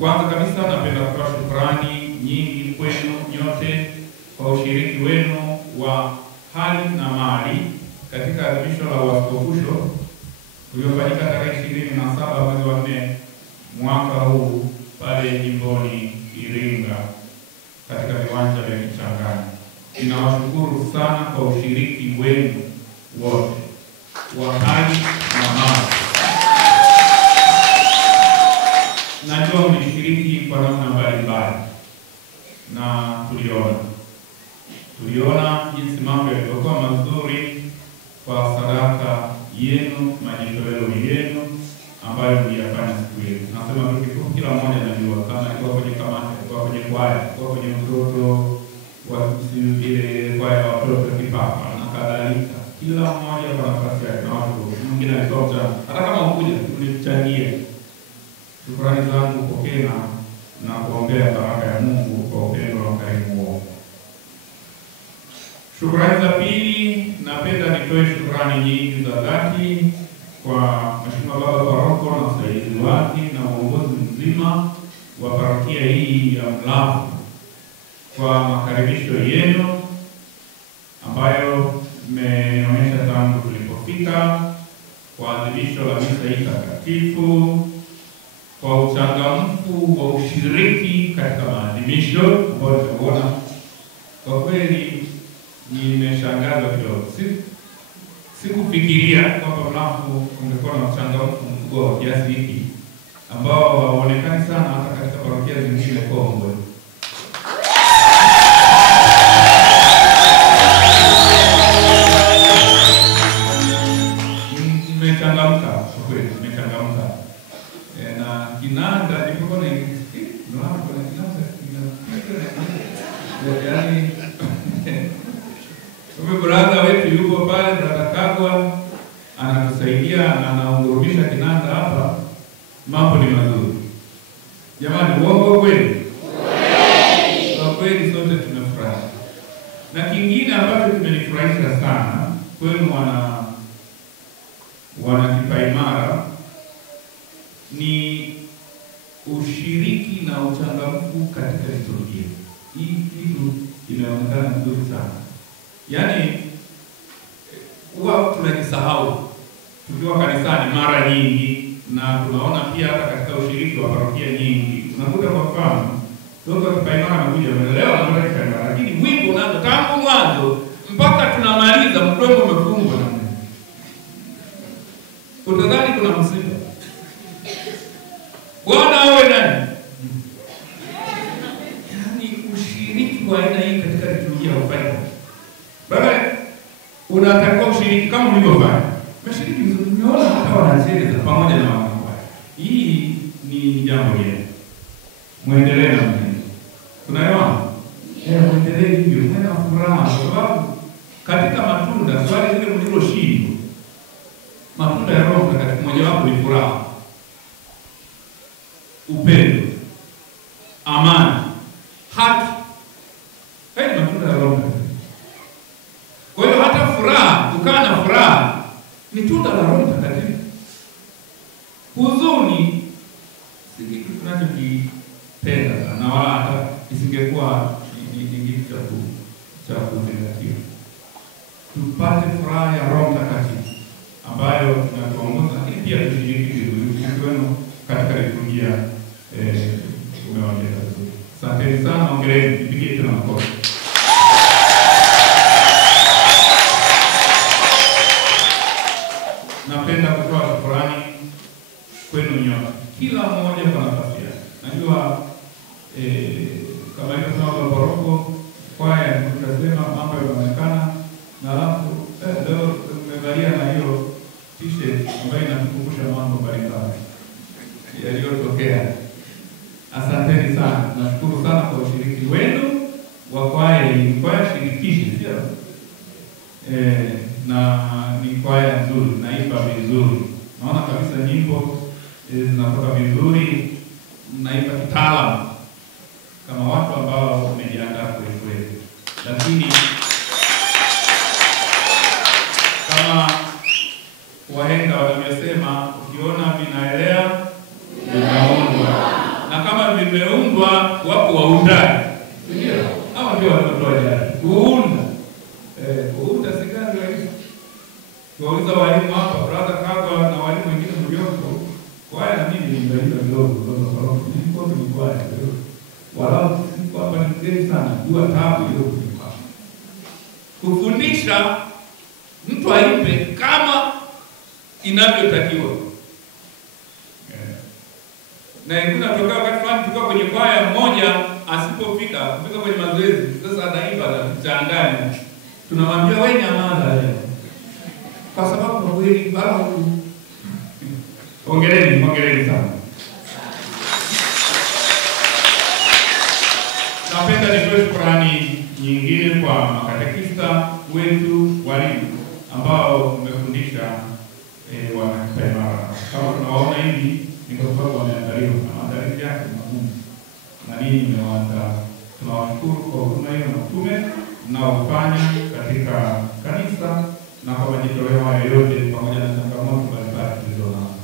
Kwanza kabisa napenda kutoa shukrani nyingi kwenu nyote kwa ushiriki wenu wa hali na mali katika adhimisho la uaskofusho uliofanyika tarehe 27 mwezi wa 4 mwaka huu pale jimboni Iringa katika viwanja vya Kichangani. Ninawashukuru sana kwa ushiriki wenu wote wa hali na mali. Najua mlishiriki kwa namna mbalimbali na tuliona jinsi mambo yalivyokuwa mazuri kwa sadaka yenu, majitoleo yenu ambayo mliyafanya siku hiyo. Nasema tu kila mmoja anajua kama alikuwa kwenye kamati, alikuwa kwenye kwaya, alikuwa kwenye mtoto wa ile kwaya ya watoto kipapa na kadhalika. Kila mmoja kwa nafasi yake na watu mwingine alikuwa mtana. Hata kama hukuja tulichangia. Shukrani zangu pokea na kuombea baraka ya Mungu kwa upendo na ukarimu wao. Shukrani za pili, napenda nitoe shukrani nyingi za dhati kwa Mheshimiwa Baba Paroko na msaidizi wake na uongozi mzima wa parokia hii ya Mlafu kwa makaribisho yenu ambayo mmeonyesha tangu tulipofika kwa adhimisho la misa hii takatifu, kwa uchangamfu wa ushiriki katika maadhimisho ambayo tumeona. Kwa kweli nimeshangazwa kidogo. Sikufikiria kwamba Mlafu ungekuwa na uchangamfu mkubwa wa kiasi hiki ambao haonekani sana hata katika parokia zingine kongwe. Nimechangamka kwa kweli, nimechangamka. Na kinanda nilipokuwa kuna kinanda yaani brother wetu yuko pale, brother Kagwa anatusaidia na anaungurumisha kinanda hapa. Mambo ni mazuri. Jamani, uongo kweli? Kwa kweli sote tunafurahi. Na kingine ambacho kimenifurahisha sana kwenu wana Kipaimara ni ushiriki na uchangamfu katika liturujia. Hii kitu inaonekana nzuri sana. Yaani huwa tunajisahau tukiwa kanisani mara nyingi, na tunaona pia hata katika ushiriki wa parokia nyingi. Unakuta kwa mfano Dr. Kipaimara amekuja leo na mara Kipaimara, lakini wimbo unaanza tangu mwanzo mpaka tunamaliza mdomo umefungwa na Mungu. Utadhani kuna msiba. Bwana awe nani? Yaani ushiriki wa aina hii katika liturujia ufanye. Baba, unatakiwa ushiriki kama ulivyofanya. Mshiriki vizuri. Tumeona hata wanacheza pamoja na wanakwaya. Hii ni jambo jema. Muendelee na mimi. Tunaelewana? Muendelee hivyo. Mwe na furaha kwa sababu katika matunda swali zile mliloshindwa. Matunda ya Roho Mtakatifu mojawapo ni furaha, upendo, amani, haki. Haya ni matunda ya Roho Mtakatifu. Kwa hiyo hata furaha, kukaa na furaha ni tunda la Roho Mtakatifu. Huzuni si kitu tunachokipenda sana, wala hata isingekuwa ni kitu cha kuzingatia. Tupate furaha ya Roho Mtakatifu ambayo tunatuongoza, lakini pia tushiriki vizuri wenu katika liturujia. Umeongeza vizuri. Asanteni sana, hongereni, pigie tena makofi. Napenda kutoa shukrani kwenu nyote, kila mmoja kwa nafasi yake. Najua kama hiyo sababu paroko kwaya tunasema mambo yanaonekana, na alafu leo tumevalia na hiyo t-shirt ambayo inatukumbusha mambo mbalimbali yaliyotokea. Asanteni sana. Nashukuru sana kwa ushiriki wenu wa kwaya hii. Kwaya shirikishi, sio? Na ni kwaya nzuri, naimba vizuri. Naona kabisa nyimbo zinatoka vizuri, naimba kitaalamu kama watu ambao wamejiandaa kweli. Lakini kama wahenga wanavyosema, ukiona vinaelea vinaundwa. Na kujilinda kidogo kwa sababu nilikuwa kwa wala sikuwa hapa ni sana jua tabu hiyo kwa kufundisha mtu aipe kama inavyotakiwa. Na ingine kutoka wakati fulani tulikuwa kwenye kwaya mmoja asipofika kwenye mazoezi sasa anaimba na kuchanganya. Tunamwambia wewe nyamaza leo. Kwa sababu kwa kweli bado hongereni sana. Napenda nitoe shukrani nyingine kwa makatekista wetu walimu ambao umefundisha wanakipaimara. Kama tunaona hivi ni kwa sababu wameandaliwa na maandalizi yake magumu. Na nini mmewata tunawashukuru kwa huduma hiyo na utume mnaofanya katika kanisa na kwa majitoleo hayo yote pamoja na changamoto mbalimbali tulizonazo.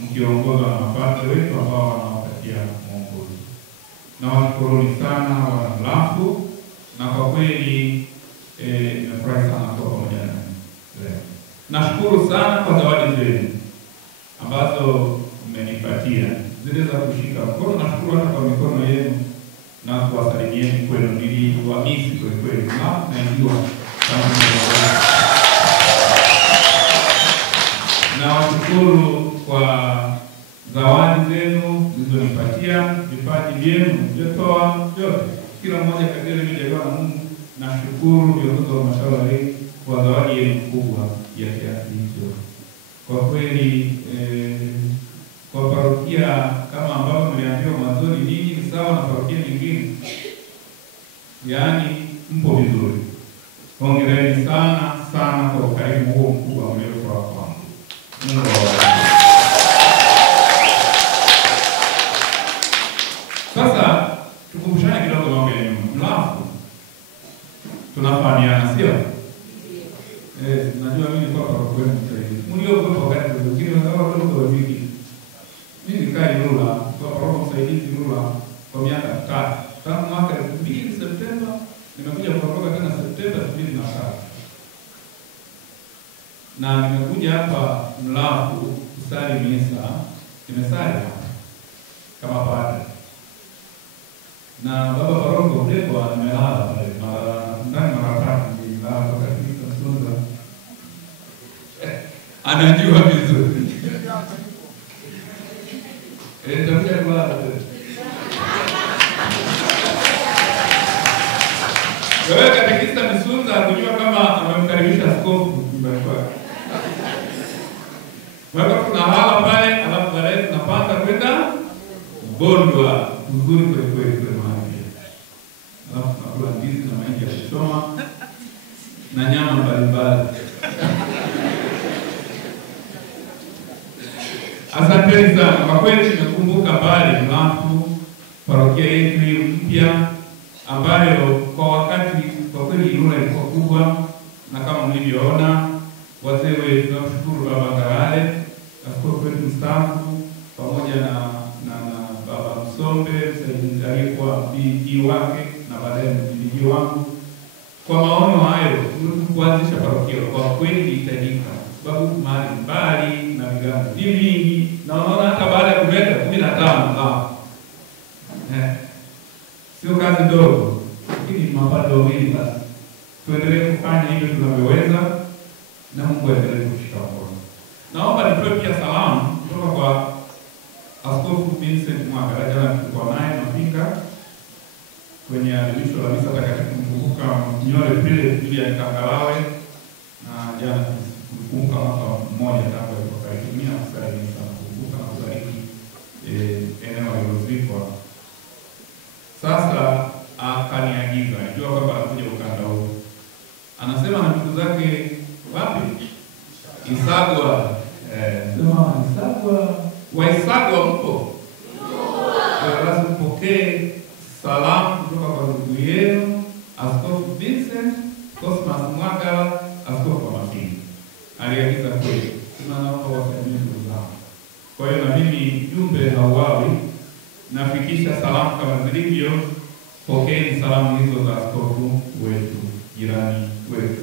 Mkiongozwa na mapadri wetu ambao wanawapatia mwongozo. Na washukuruni sana wanamlafu na kwa kweli nimefurahi sana kwa pamoja nanyi leo. Nashukuru sana kwa zawadi zenu ambazo mmenipatia. Zile za kushika mkono nashukuru hata kwa mikono yenu na kuwasalimieni kwenu niliwamisi kweli na naijua kama na washukuru kwa zawadi zenu zilizonipatia, vipaji vyenu mlivyotoa vyote. Kila mmoja kati yenu mjaliwa na Mungu. Nashukuru viongozi wa halmashauri kwa zawadi yenu kubwa ya kiasi hicho. Kwa kweli kwa parokia kama ambavyo mliambiwa mwanzoni nyinyi ni sawa na parokia nyingine. Yaani mpo vizuri. Hongereni sana kwa ukarimu huo mkubwa mliotoa kwangu. Mungu awabariki. Sasa tukumbushane kidogo mambo ya nyuma. Mlafu tunafahamiana sio? Najua mimi nilikuwa kwa kweli mtaifa. Mliogopa wakati mwingine kama ndio kwa wiki. Mimi nikaa Ilula, kwa parokia msaidizi Ilula kwa miaka 3. Tangu mwaka 2000 Septemba nimekuja kutoka tena Septemba 2007. Na nimekuja hapa Mlafu kusali misa. Nimesali hapa kama padre. Na baba paroko mlekwa nimelala pale ndani mara 3 nilala kwa kanisa Sunza. Anajua vizuri. Nitakuja kulala. Wewe katekista Msunza kujua kama amemkaribisha askofu nyumbani kwake. Wewe tunahala pale alafu baadaye tunapanda kwenda Bondwa uzuri kweli mahali. Alafu tunakula ndizi na mahindi ya kuchoma na nyama mbalimbali. Asanteni sana. Kwa kweli tumekumbuka mbali Mlafu parokia yetu mpya ambayo kwa wakati kwa kweli Ilula ilikuwa kubwa na kama mlivyoona wazee wetu tunashukuru Baba Ngarale askofu wetu mstaafu pamoja na Baba Msombe msaidizi aliyekuwa biji wake na baadaye biji wangu kwa maono hayo kuanzisha parokia kwa kweli ilihitajika sababu mali mbali na vigango ni vingi na unaona hata baada ya kumeta 15 sio kazi ndogo lakini mapato mengi basi tuendelee kufanya hivyo tunavyoweza na Mungu aendelee kushika mkono. Naomba nitoe pia salamu kutoka kwa Askofu Vincent Mwaka jana tulikuwa naye Mapinga kwenye adhimisho la misa takatifu kumkumbuka Mnyore Pile Julian Kangalawe na jana kumkumbuka mwaka mmoja tangu alipofariki dunia kusalimia sana kumkumbuka na kubariki eneo alilozikwa. Sasa akaniagiza najua kwamba anakuja ukanda huu. Anasema na ndugu zake wapi? Isagwa. Sema Isagwa. Waisagwa mpo? Lazima mpokee salamu kutoka kwa ndugu yenu Askofu Vincent Cosmas Mwagala askofu wa Mapinga. Aliagiza kweli. Sema naomba wasalimie ndugu zangu. Kwa hiyo na mimi jumbe hauawi nafikisha salamu kama zilivyo. Pokeeni salamu hizo za askofu wetu jirani wetu.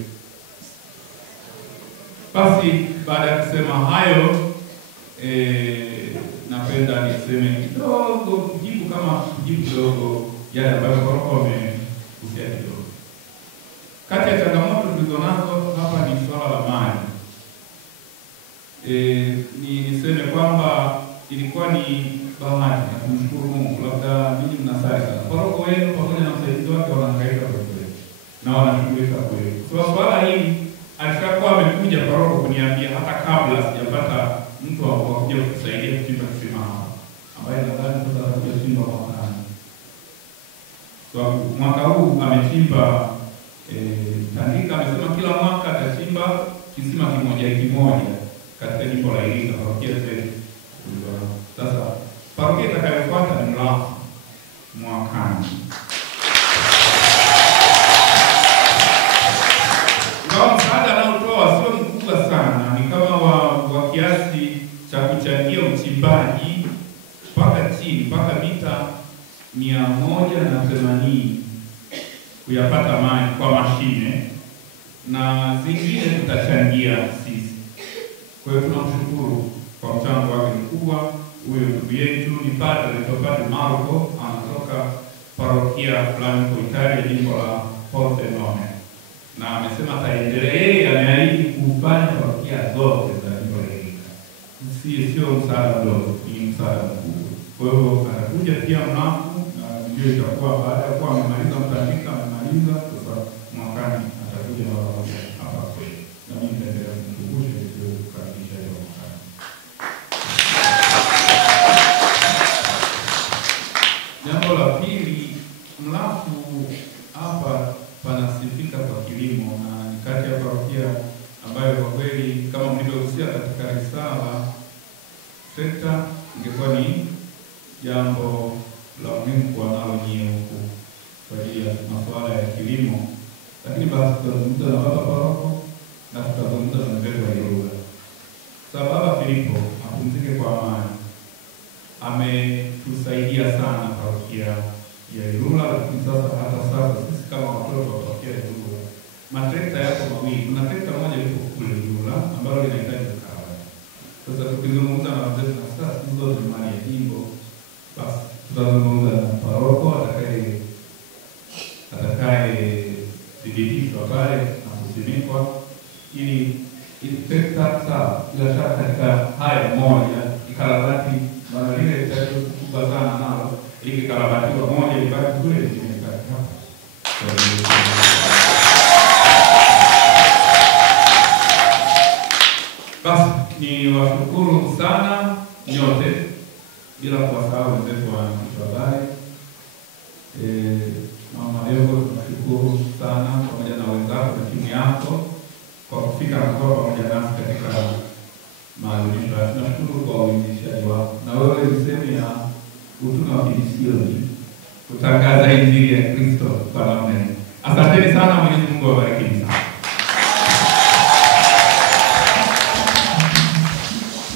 Basi baada ya kusema hayo napenda napenda niseme kidogo, kujibu kidogo yale ambayo paroko wamegusia kidogo. Kati ya changamoto tulizonazo hapa ni swala la maji. Niseme kwamba ilikuwa ni bahati na kumshukuru Mungu, labda mimi mnasali sana. Paroko wenu pamoja na msaidizi wake wanahangaika kweli na wanashughulika kweli. Swala hili alikuwa amekuja paroko kuniambia hata kabla sijapata mtu wa kuja kusaidia kuchimba kisima hapa, ambaye nadhani sasa atakuja kuchimba mwakani. Mwaka huu amechimba Tandika, amesema kila mwaka atachimba kisima kimoja katika jimbo la Iringa, parokia zetu. Sasa parokia itakayofuata ni Mlafu mwakani. Kwa msaada anaotoa sio mkubwa sana, ni kama wa kiasi cha kuchangia uchimbaji mpaka chini, mpaka mita 180 kuyapata maji kwa mashine, na zingine tutachangia sisi. Kwa hiyo tunamshukuru kwa mchango wake mkubwa. Huyo ndugu yetu ni padre Marco, anatoka parokia fulani kwa Italia, jimbo la Pordenone, na amesema ataendelea. Yeye ameahidi kufanya parokia zote za jimbo la Iringa. Sio msaada mdogo, ni msaada mkubwa. Kwa hiyo atakuja pia Mlafu, na ndio itakuwa baada ya kuwa amemaliza Mtandika, amemaliza sasa mwakani atakuja hapa kwetu, na mimi nitaendelea kumkumbusha ili kukaribisha hiyo mwakani. Jambo la pili, Mlafu hapa panasifika kwa kilimo, na ni kati ya parokia ambayo kwa kweli kama mlivyogusia katika risala, sekta ingekuwa ni jambo la muhimu kwa nalo nyie huku kwa ajili ya masuala ya kilimo. Lakini basi tutazungumza na baba paroko na tutazungumza na mzee wa Iruga. Sasa baba Filipo apumzike kwa amani, ametusaidia sana parokia ya Iruga, lakini sasa hata sasa sisi kama watoto wa parokia ya Iruga, matrekta yako mawili. Kuna trekta moja liko kule Iruga ambalo linahitaji ukarabati. Sasa tukizungumza na wazee na sasa hizo ni mali ya jimbo, basi tutazungumza na paroko atakaye thibitishwa pale na kusimikwa ili trekta sawa. Bila shaka katika haya moja ikarabati maana lile tatizo kubwa sana nalo, ili karabatiwa moja ibaki kule chini kati hapa. Basi ni washukuru sana nyote, bila kuwasahau wenzetu wa habari. Mama leo tunashukuru sana pamoja na wenzako na timu yako kwa kufika na kuwa pamoja nasi katika maadhimisho. Tunashukuru kwa uinjilishaji wako, na wewe niseme ya utume wa kimisioni kutangaza injili ya Kristo kwa namna hii. Asanteni sana, Mwenyezi Mungu awabariki sana.